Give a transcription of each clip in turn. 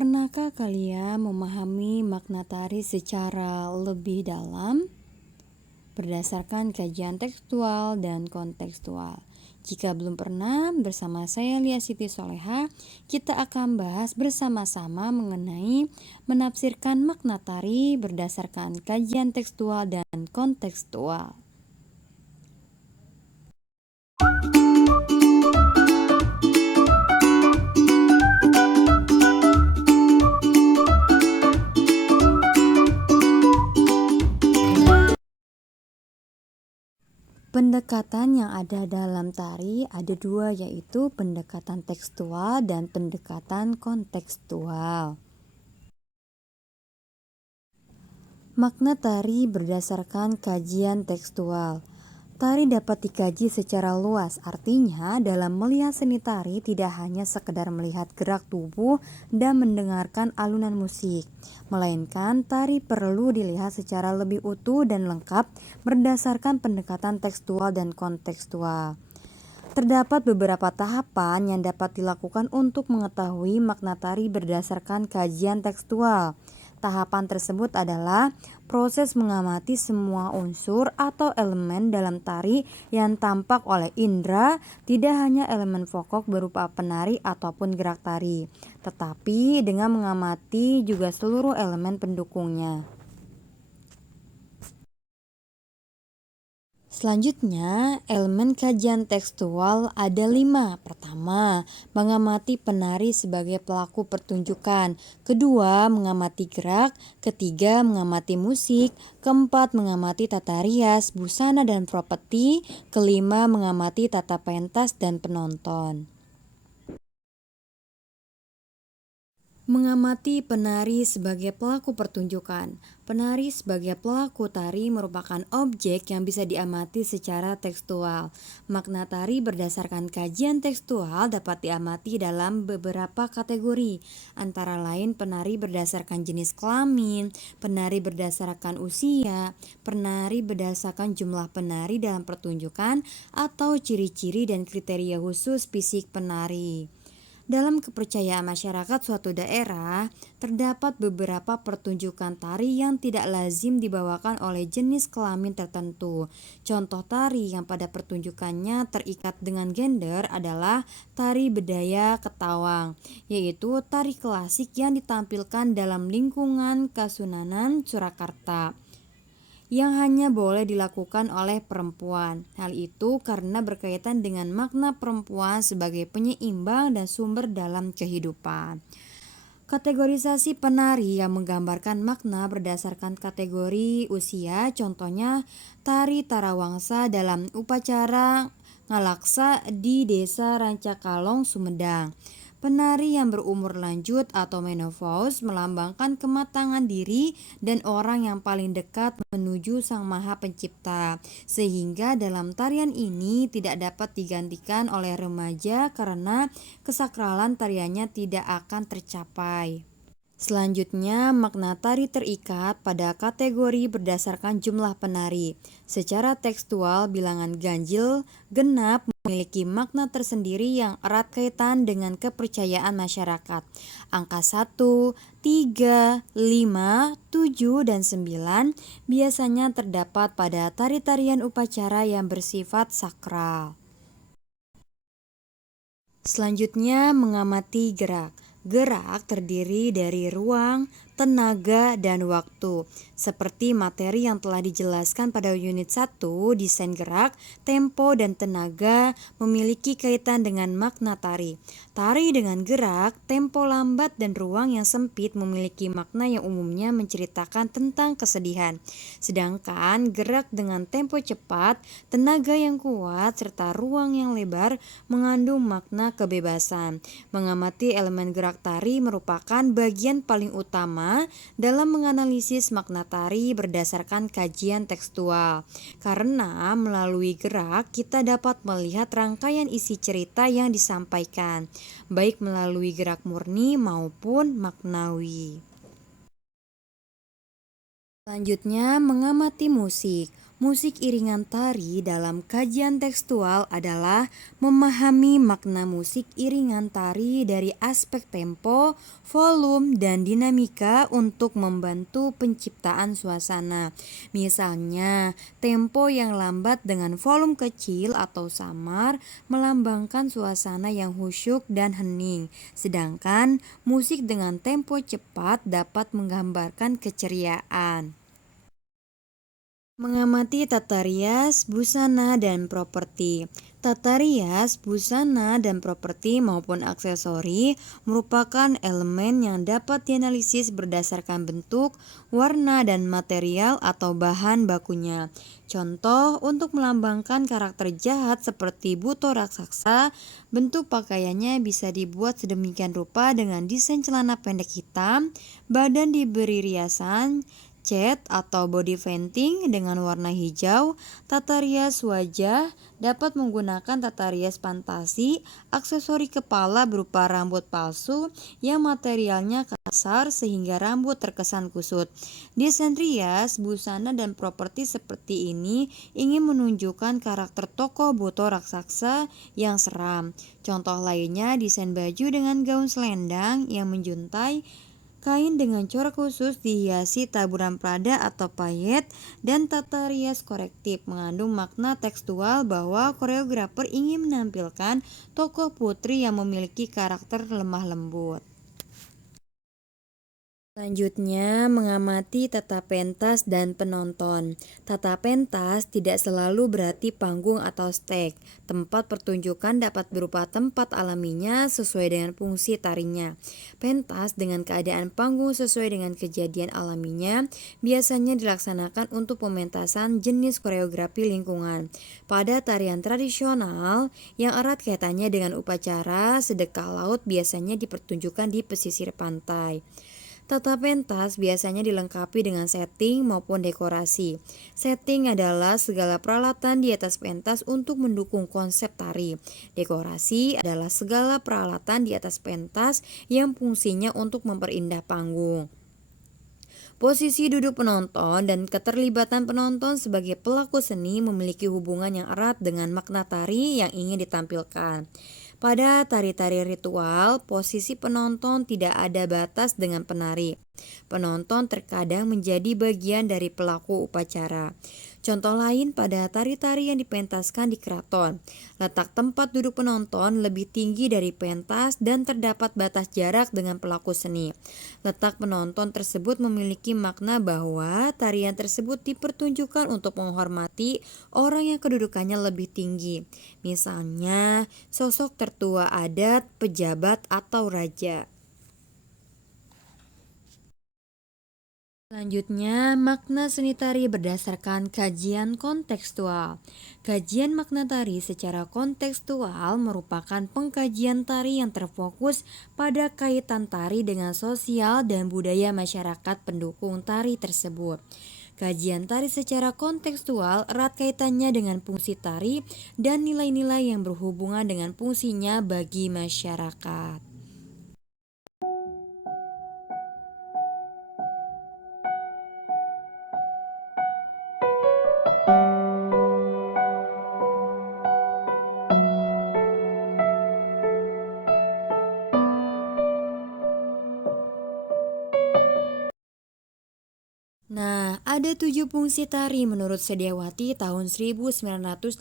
Pernahkah kalian memahami makna tari secara lebih dalam berdasarkan kajian tekstual dan kontekstual? Jika belum pernah, bersama saya Lia Siti Soleha, kita akan bahas bersama-sama mengenai menafsirkan makna tari berdasarkan kajian tekstual dan kontekstual. Pendekatan yang ada dalam tari ada dua, yaitu pendekatan tekstual dan pendekatan kontekstual. Makna tari berdasarkan kajian tekstual. Tari dapat dikaji secara luas, artinya dalam melihat seni tari tidak hanya sekedar melihat gerak tubuh dan mendengarkan alunan musik, melainkan tari perlu dilihat secara lebih utuh dan lengkap berdasarkan pendekatan tekstual dan kontekstual. Terdapat beberapa tahapan yang dapat dilakukan untuk mengetahui makna tari berdasarkan kajian tekstual. Tahapan tersebut adalah proses mengamati semua unsur atau elemen dalam tari yang tampak oleh indera, tidak hanya elemen pokok berupa penari ataupun gerak tari, tetapi dengan mengamati juga seluruh elemen pendukungnya. Selanjutnya, elemen kajian tekstual ada 5. Pertama, mengamati penari sebagai pelaku pertunjukan. Kedua, mengamati gerak. Ketiga, mengamati musik. Keempat, mengamati tata rias, busana dan properti. Kelima, mengamati tata pentas dan penonton. Mengamati penari sebagai pelaku pertunjukan. Penari sebagai pelaku tari merupakan objek yang bisa diamati secara tekstual. Makna tari berdasarkan kajian tekstual dapat diamati dalam beberapa kategori, antara lain penari berdasarkan jenis kelamin, penari berdasarkan usia, penari berdasarkan jumlah penari dalam pertunjukan, atau ciri-ciri dan kriteria khusus fisik penari. Dalam kepercayaan masyarakat suatu daerah, terdapat beberapa pertunjukan tari yang tidak lazim dibawakan oleh jenis kelamin tertentu. Contoh tari yang pada pertunjukannya terikat dengan gender adalah tari bedaya Ketawang, yaitu tari klasik yang ditampilkan dalam lingkungan Kasunanan Surakarta, yang hanya boleh dilakukan oleh perempuan. Hal itu karena berkaitan dengan makna perempuan sebagai penyeimbang dan sumber dalam kehidupan. Kategorisasi penari yang menggambarkan makna berdasarkan kategori usia, contohnya tari Tarawangsa dalam upacara Ngalaksa di Desa Rancakalong, Sumedang. Penari yang berumur lanjut atau menopause melambangkan kematangan diri dan orang yang paling dekat menuju Sang Maha Pencipta, sehingga dalam tarian ini tidak dapat digantikan oleh remaja karena kesakralan tariannya tidak akan tercapai. Selanjutnya, makna tari terikat pada kategori berdasarkan jumlah penari. Secara tekstual, bilangan ganjil genap memiliki makna tersendiri yang erat kaitan dengan kepercayaan masyarakat. Angka 1, 3, 5, 7, dan 9 biasanya terdapat pada tari-tarian upacara yang bersifat sakral. Selanjutnya, mengamati gerak. Gerak terdiri dari ruang, tenaga, dan waktu. Seperti materi yang telah dijelaskan pada unit 1, desain gerak, tempo, dan tenaga memiliki kaitan dengan makna tari. Tari dengan gerak, tempo lambat, dan ruang yang sempit memiliki makna yang umumnya menceritakan tentang kesedihan. Sedangkan gerak dengan tempo cepat, tenaga yang kuat, serta ruang yang lebar mengandung makna kebebasan. Mengamati elemen gerak tari merupakan bagian paling utama dalam menganalisis makna tari berdasarkan kajian tekstual. Karena melalui gerak kita dapat melihat rangkaian isi cerita yang disampaikan, baik melalui gerak murni maupun maknawi. Selanjutnya, mengamati musik. Musik iringan tari dalam kajian tekstual adalah memahami makna musik iringan tari dari aspek tempo, volume, dan dinamika untuk membantu penciptaan suasana. Misalnya, tempo yang lambat dengan volume kecil atau samar melambangkan suasana yang khusyuk dan hening, sedangkan musik dengan tempo cepat dapat menggambarkan keceriaan. Mengamati tata rias, busana, dan properti. Tata rias, busana, dan properti maupun aksesori merupakan elemen yang dapat dianalisis berdasarkan bentuk, warna, dan material atau bahan bakunya. Contoh, untuk melambangkan karakter jahat seperti buto raksasa, bentuk pakaiannya bisa dibuat sedemikian rupa dengan desain celana pendek hitam, badan diberi riasan, cat atau body painting dengan warna hijau. Tata rias wajah dapat menggunakan tata rias fantasi, aksesori kepala berupa rambut palsu yang materialnya kasar sehingga rambut terkesan kusut. Desain rias, busana, dan properti seperti ini ingin menunjukkan karakter tokoh buto raksasa yang seram. Contoh lainnya desain baju dengan gaun selendang yang menjuntai, kain dengan corak khusus dihiasi taburan prada atau payet, dan tata rias korektif mengandung makna tekstual bahwa koreografer ingin menampilkan tokoh putri yang memiliki karakter lemah lembut. Selanjutnya, mengamati tata pentas dan penonton. Tata pentas tidak selalu berarti panggung atau stage. Tempat pertunjukan dapat berupa tempat alaminya sesuai dengan fungsi tarinya. Pentas dengan keadaan panggung sesuai dengan kejadian alaminya biasanya dilaksanakan untuk pementasan jenis koreografi lingkungan. Pada tarian tradisional yang erat kaitannya dengan upacara, sedekah laut biasanya dipertunjukkan di pesisir pantai. Tata pentas biasanya dilengkapi dengan setting maupun dekorasi. Setting adalah segala peralatan di atas pentas untuk mendukung konsep tari. Dekorasi adalah segala peralatan di atas pentas yang fungsinya untuk memperindah panggung. Posisi duduk penonton dan keterlibatan penonton sebagai pelaku seni memiliki hubungan yang erat dengan makna tari yang ingin ditampilkan. Pada tari-tari ritual, posisi penonton tidak ada batas dengan penari. Penonton terkadang menjadi bagian dari pelaku upacara. Contoh lain pada tari-tari yang dipentaskan di keraton. Letak tempat duduk penonton lebih tinggi dari pentas dan terdapat batas jarak dengan pelaku seni. Letak penonton tersebut memiliki makna bahwa tarian tersebut dipertunjukkan untuk menghormati orang yang kedudukannya lebih tinggi. Misalnya, sosok tertua adat, pejabat, atau raja. Selanjutnya, makna seni tari berdasarkan kajian kontekstual. Kajian makna tari secara kontekstual merupakan pengkajian tari yang terfokus pada kaitan tari dengan sosial dan budaya masyarakat pendukung tari tersebut. Kajian tari secara kontekstual erat kaitannya dengan fungsi tari dan nilai-nilai yang berhubungan dengan fungsinya bagi masyarakat. Nah, ada 7 fungsi tari menurut Sediawati tahun 1981.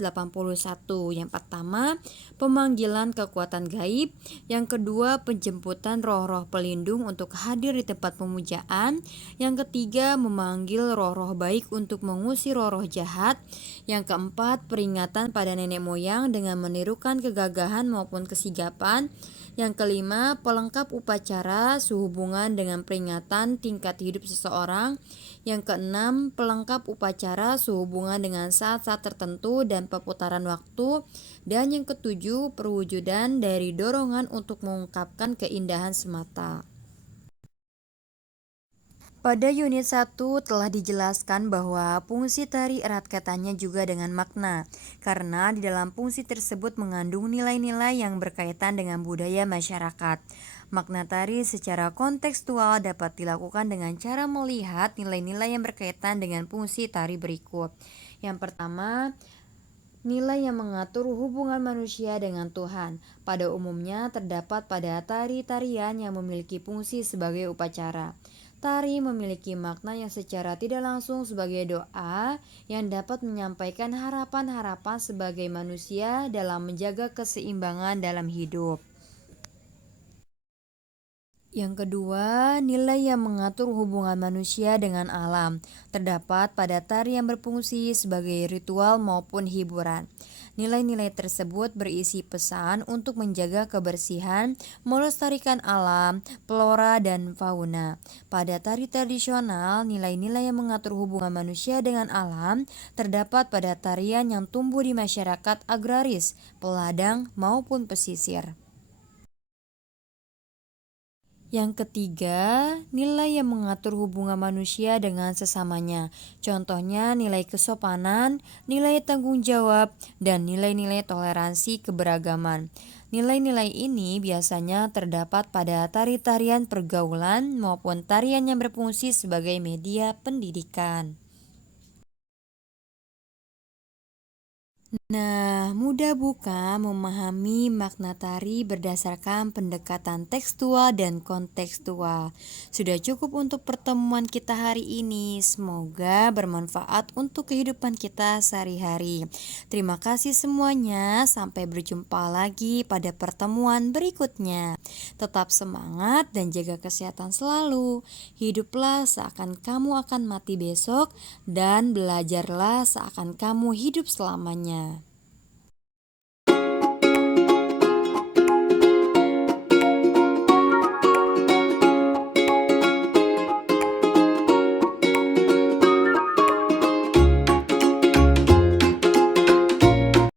Yang pertama, pemanggilan kekuatan gaib. Yang kedua, penjemputan roh-roh pelindung untuk hadir di tempat pemujaan. Yang ketiga, memanggil roh-roh baik untuk mengusir roh-roh jahat. Yang keempat, peringatan pada nenek moyang dengan menirukan kegagahan maupun kesigapan. Yang kelima, pelengkap upacara sehubungan dengan peringatan tingkat hidup seseorang. Yang keenam, pelengkap upacara sehubungan dengan saat-saat tertentu dan perputaran waktu. Dan yang ketujuh, perwujudan dari dorongan untuk mengungkapkan keindahan semata. Pada unit 1 telah dijelaskan bahwa fungsi tari erat kaitannya juga dengan makna, karena di dalam fungsi tersebut mengandung nilai-nilai yang berkaitan dengan budaya masyarakat. Makna tari secara kontekstual dapat dilakukan dengan cara melihat nilai-nilai yang berkaitan dengan fungsi tari berikut. Yang pertama, nilai yang mengatur hubungan manusia dengan Tuhan. Pada umumnya terdapat pada tari-tarian yang memiliki fungsi sebagai upacara. Tari memiliki makna yang secara tidak langsung sebagai doa yang dapat menyampaikan harapan-harapan sebagai manusia dalam menjaga keseimbangan dalam hidup. Yang kedua, nilai yang mengatur hubungan manusia dengan alam terdapat pada tari yang berfungsi sebagai ritual maupun hiburan. Nilai-nilai tersebut berisi pesan untuk menjaga kebersihan, melestarikan alam, flora, dan fauna. Pada tari tradisional, nilai-nilai yang mengatur hubungan manusia dengan alam terdapat pada tarian yang tumbuh di masyarakat agraris, peladang, maupun pesisir. Yang ketiga, nilai yang mengatur hubungan manusia dengan sesamanya. Contohnya nilai kesopanan, nilai tanggung jawab, dan nilai-nilai toleransi keberagaman. Nilai-nilai ini biasanya terdapat pada tari-tarian pergaulan maupun tarian yang berfungsi sebagai media pendidikan. Nah, mudah bukan memahami makna tari berdasarkan pendekatan tekstual dan kontekstual. Sudah cukup untuk pertemuan kita hari ini. Semoga bermanfaat untuk kehidupan kita sehari-hari. Terima kasih semuanya. Sampai berjumpa lagi pada pertemuan berikutnya. Tetap semangat dan jaga kesehatan selalu. Hiduplah seakan kamu akan mati besok dan belajarlah seakan kamu hidup selamanya.